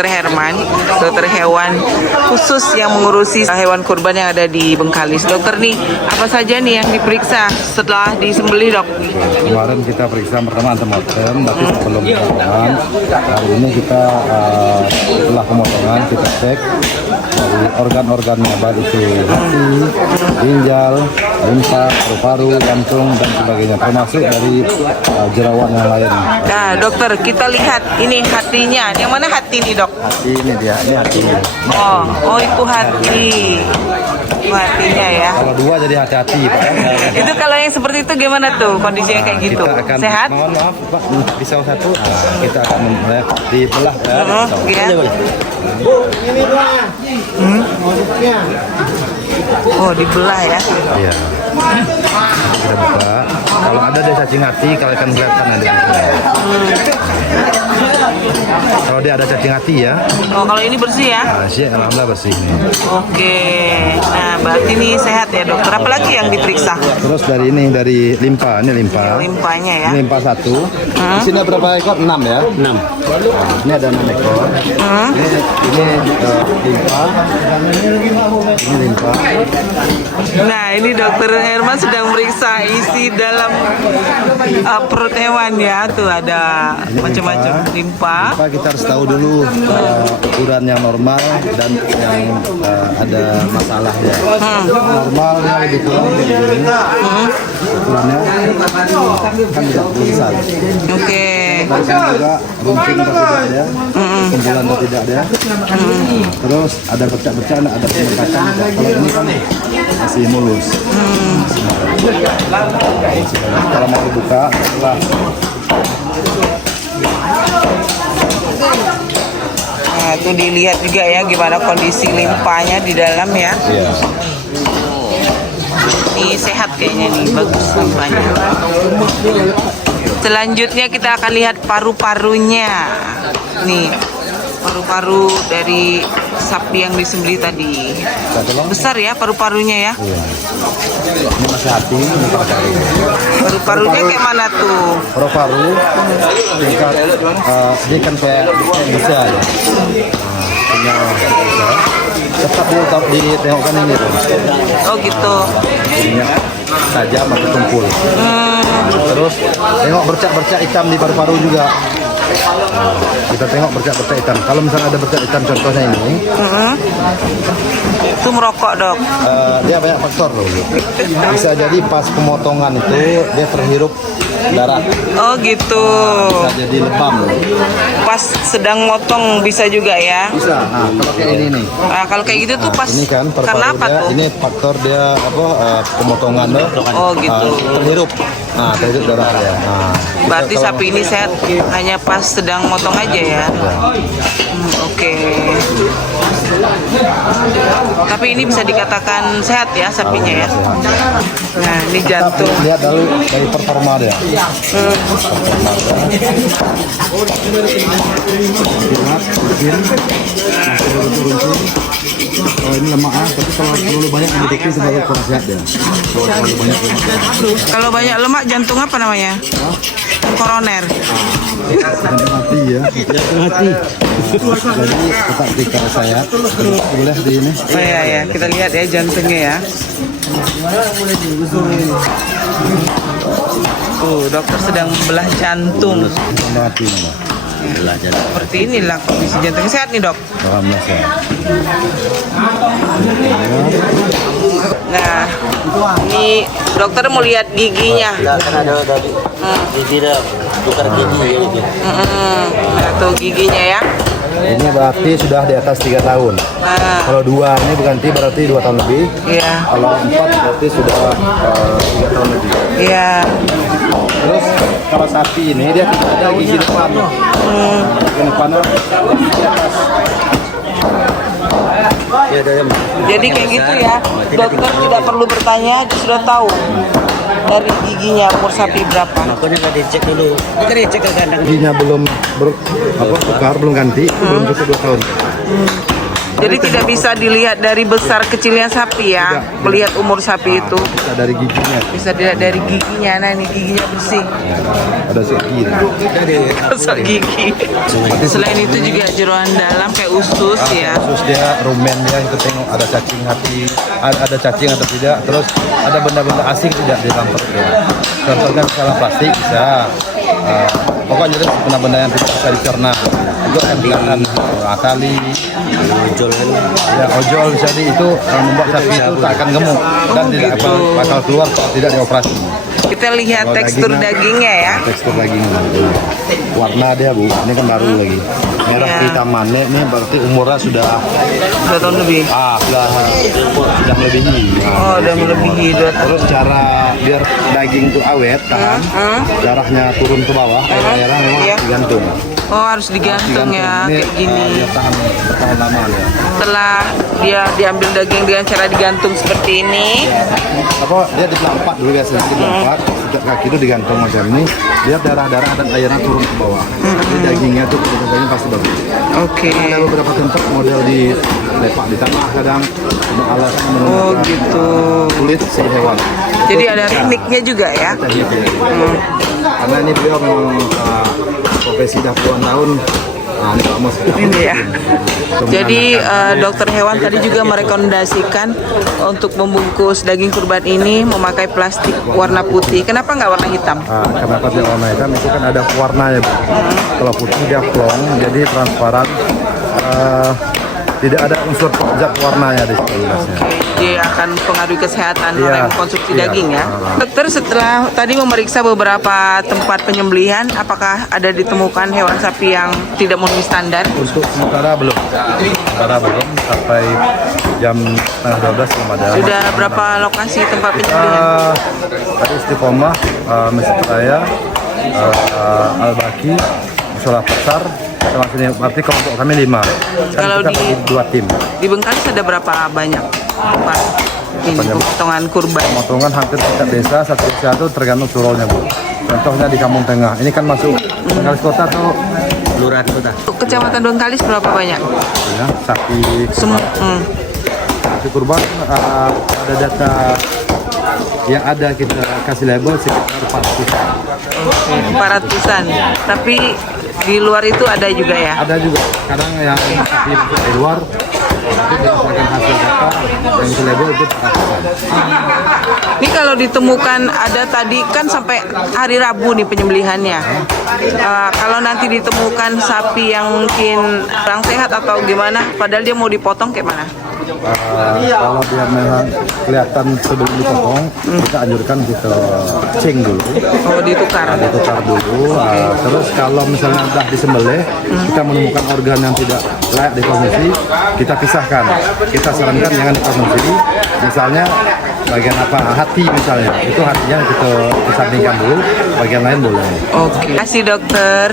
Dokter Herman, dokter hewan khusus yang mengurusi hewan kurban yang ada di Bengkalis. Dokter nih, apa saja nih yang diperiksa setelah disembelih, Dok? Kemarin kita periksa pertama antemortem, tapi sebelum pemotongan, hari ini kita setelah pemotongan kita cek dari organ-organnya, baik itu hati, ginjal, limpa, paru-paru, jantung dan sebagainya, termasuk dari jerawat yang lain. Nah, dokter, kita lihat ini hatinya. Yang mana hati nih, Dok? Hati ini dia, ini hatinya. Oh itu hati. Itu hatinya ya. Kalau dua jadi hati-hati, Pak. Itu kalau yang seperti itu gimana tuh kondisinya kayak gitu? Kita akan, Sehat? mohon maaf Pak, pisau satu. Kita akan dibelah. Ya. Oh, dibelah ya. Iya. Kita buka. Kalau ada dari cacing hati, kalian akan kelihatan nanti. Kalau dia ada cacing hati ya. Oh, kalau ini bersih ya? Bersih, alhamdulillah bersih nih. Oke. Nah, berarti ini sehat ya, dokter. Apa lagi yang diperiksa? Terus dari ini, dari limpa, ini limpa. Limpanya ya. Ini limpa satu. Di sini ada berapa ekor? 6 ya? 6. Ini ada 6 ekor. Ini limpa. Ini limpa. Nah, ini dokter Herman sedang meriksa isi dalam perut hewan ya. Tuh ada macam-macam limpa. Limpa kita harus tahu dulu ukuran yang normal dan yang ada masalahnya. Normal dia lebih kurang kayak gini. Ukurannya kan tidak terlalu besar. Oke. Dari sini juga runcing atau tidak ada, kumpulan atau tidak ada. Terus ada bercak-bercak, ada pemekakan. Kalau ini kan masih mulus. Kalau mau dibuka, setelah Nah, itu dilihat juga ya gimana kondisi limpanya di dalam ya. iya. Ini sehat kayaknya nih, bagus limpanya. Selanjutnya kita akan lihat paru-parunya. Nih, paru-paru dari sapi yang disembelih tadi. Besar ya paru-parunya ya. Iya. Ini masih hati, ini paru-paru. Paru-parunya kayak mana tuh? Paru-paru, tingkat dia kan kayak bisa ya. Punya bisa. Tetap ditengokkan ini tuh. Oh gitu. Ininya tajam atau tumpul. Terus tengok bercak-bercak hitam di paru-paru juga. Kita tengok bercak-bercak hitam. Kalau misalnya ada bercak hitam contohnya ini, Itu merokok, Dok. dia banyak faktor loh. Bisa jadi pas pemotongan itu dia terhirup darah. Oh gitu. Bisa jadi lebam. Pas sedang motong bisa juga ya. Bisa. Nah, kalau kayak ini nih. Nah, kalau kayak gitu tuh pas Ini kan karena apa dia, tuh? ini faktor dia apa pemotongan loh. Oh gitu. Terhirup. Nah, terhirup darah ya. Nah, Berarti sapi ini sehat hanya pas sedang motong aja ya. Oke. Tapi ini bisa dikatakan sehat ya sapinya ya. Nah, ini jantung. Lihat dulu dari performa dia. Oh, ini lemak tapi kalau terlalu banyak mendekati sebagai kurang sehat ya. Kalau terlalu banyak lemak. Kalau banyak lemak jantung apa namanya? Koroner. Jantung hati ya. Jantung hati. Jadi tetap jika saya boleh di ini. Oh iya ya, kita lihat ya jantungnya ya. Dokter sedang membelah jantung. Jantung hati malah. Seperti inilah kondisi jantungnya. Sehat nih, Dok. Alhamdulillah sehat. Nah, ini dokter mau lihat giginya. Kan ada tadi gigi dah tukar gigi gitu. Nah, tuh giginya ya. Ini berarti sudah di atas 3 tahun. Kalau 2 ini berganti berarti 2 tahun lebih. Iya. Kalau 4 berarti sudah 3 tahun lebih. Iya. Terus kalau sapi ini dia tidak ada gigi depan. Gigi depannya di atas. Jadi kayak gitu ya. Dokter tidak perlu bertanya, dia sudah tahu dari giginya umur sapi berapa. Makanya nggak dicek dulu. Kan dicek ke kandang. Giginya belum tukar, belum ganti, belum cukup 2 tahun. Jadi tidak bisa dilihat dari besar kecilnya sapi ya, Tidak. melihat umur sapi itu. Bisa dari giginya. Bisa dilihat dari giginya. Nah ini giginya bersih, Ada segi. besar gigi. Selain itu juga jeroan dalam kayak usus ya. Khusus dia rumen dia itu tengok ada cacing hati, ada cacing atau tidak. Terus ada benda-benda asing tidak di dalam perut dia. Contohnya misalnya plastik bisa. Pokoknya itu benda-benda yang tidak bisa dicerna. Itu yang kelihatan akali, Ojol kan. ya ojol jadi itu membuat sapi itu tak akan gemuk dan tidak bakal keluar kalau tidak dioperasi. Kita lihat Kalau tekstur dagingnya ya. Tekstur dagingnya. Warna dia Bu, ini kan baru lagi. Merah Iya. kehitamannya ini berarti umurnya sudah 2 tahun lebih. sudah melebihi. Oh, udah melebihi 2 tahun. Terus cara biar daging itu awet kan, darahnya turun ke bawah, air-airnya memang Iya. digantung. Oh, harus digantung ya, Ini, kayak gini. biar bertahan lama ya. Setelah dia diambil daging dengan cara digantung seperti ini, Apa dia dipelampat dulu guys, dipelampat, setiap kaki itu digantung macam ini, biar darah-darah dan airnya turun ke bawah. Jadi dagingnya tuh dagingnya pasti bagus. oke. Ada beberapa tempat model di lepak di tanah kadang untuk alasan Oh menggunakan gitu. kulit si hewan. Jadi ada tekniknya juga ya. Teknik ya. Karena ini beliau memang profesi dah puluhan tahun. Nah, ini Pak Amos. Ini ya. Jadi dokter hewan tadi juga merekomendasikan untuk membungkus daging kurban ini memakai plastik warna putih. Kenapa nggak warna hitam? Kenapa dia warna hitam? Itu kan ada warnanya, Bu. Kalau putih dia plong, jadi transparan. Tidak ada unsur zat warnanya di situ. Dia akan mempengaruhi kesehatan Iya. orang yang mengkonsumsi Iya. daging ya. Dokter setelah tadi memeriksa beberapa tempat penyembelihan, apakah ada ditemukan hewan sapi yang tidak memenuhi standar? Untuk sementara belum. Sampai jam setengah 12 belum ada. Sudah berapa lokasi tempat penyembelihan? Ada Istiqomah, Masjid Raya, Al-Baki, Musola Pasar, sama sini. Berarti kelompok kami 5. Kalau Kita di- bagi 2 tim. Di Bengkalis ada berapa banyak tempat ini pemotongan kurban? Pemotongan hampir setiap desa, satu desa itu tergantung surolnya, Bu. Contohnya di Kampung Tengah. Ini kan masuk Bengkalis Kota tuh Lurahan kota. Untuk Kecamatan Bengkalis berapa banyak? ya, sapi sapi kurban ada data yang ada kita kasih label sekitar 400. 400-an. Tapi di luar itu ada juga ya? Ada juga kadang yang sapi masuk dari luar tapi berdasarkan hasil data yang bisa label itu 400. Ini kalau ditemukan ada tadi kan sampai hari Rabu nih penyembelihannya. Kalau nanti ditemukan sapi yang mungkin kurang sehat atau gimana, padahal dia mau dipotong kayak mana? Kalau dia memang kelihatan sebelum dipotong kita anjurkan kita ceng dulu. Oh ditukar. Ditukar dulu. Terus kalau misalnya sudah disembelih, kita menemukan organ yang tidak layak dikonsumsi, kita pisahkan. Kita sarankan jangan dikonsumsi. Misalnya bagian apa hati misalnya, itu hatinya kita kesampingkan dulu, bagian lain boleh. Oke. Terima kasih dokter.